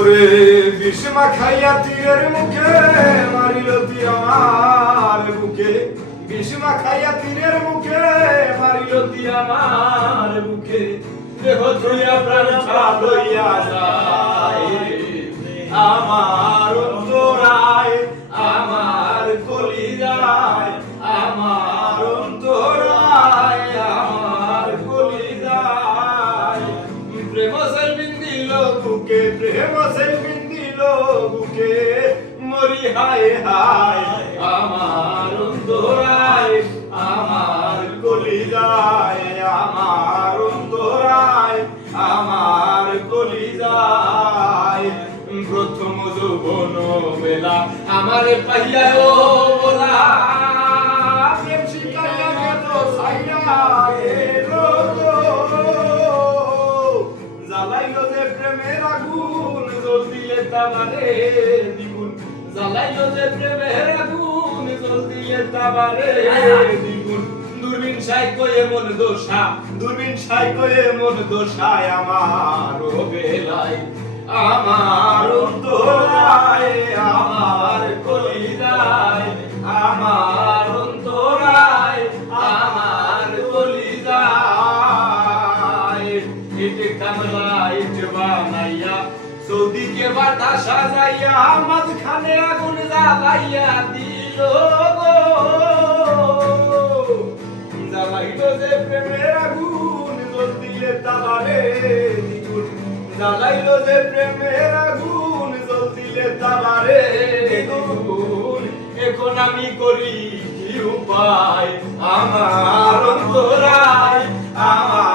ওরে বিষ্মা খাইয়া তীরের মুখে মারিল তীর আমার বুকে বিষ্মা খাইয়া তীরের মুখে মারিল তীর আমার বুকে দেহ ধুইয়া প্রাণ লইয়া যায় আমার অন্তরায় আমার কলিজায় আমার অন্তরায় আমার কলিজায় প্রেম সেলবিন দিল বুকে প্রেম সেলবিন দিল বুকে মরি হায় হায় আমার অন্তরায় আমার কলিজায় আমার অন্তরায় আমার কলিজায় প্রথম যৌবন বেলা আমারে পাইয়া ও বলা প্রেম শিখাইয়া গেল সাইয়া এলো জ্বালাইলো যে প্রেমের আগুন জল দিলে তাবারে দ্বিগুণ জ্বালাইলো যে প্রেমের আগুন জল দিলে তাবারে দ্বিগুণ দূরবীন সাইকো এমন দোষা দূরবীন সাইকো এমন দোষায় আমার ও বেলায় আমার অন্তরায় আমার কলিজায় আমার অন্তরায় আমার কলিজায় ইট কামলা ইট বানাইয়া সৌদিকে বাতা সাজাইয়া মাঝখানে আগুন জ্বালাইয়া দিল গো জ্বালাইলো যে প্রেমের আগুন জল দিলে তাবারে দ্বিগুণ জ্বালাইলো যে প্রেমের আগুন জল দিলে তাবারে দ্বিগুণ এখন আমি করি কি উপায় আমার অন্তরায় আমার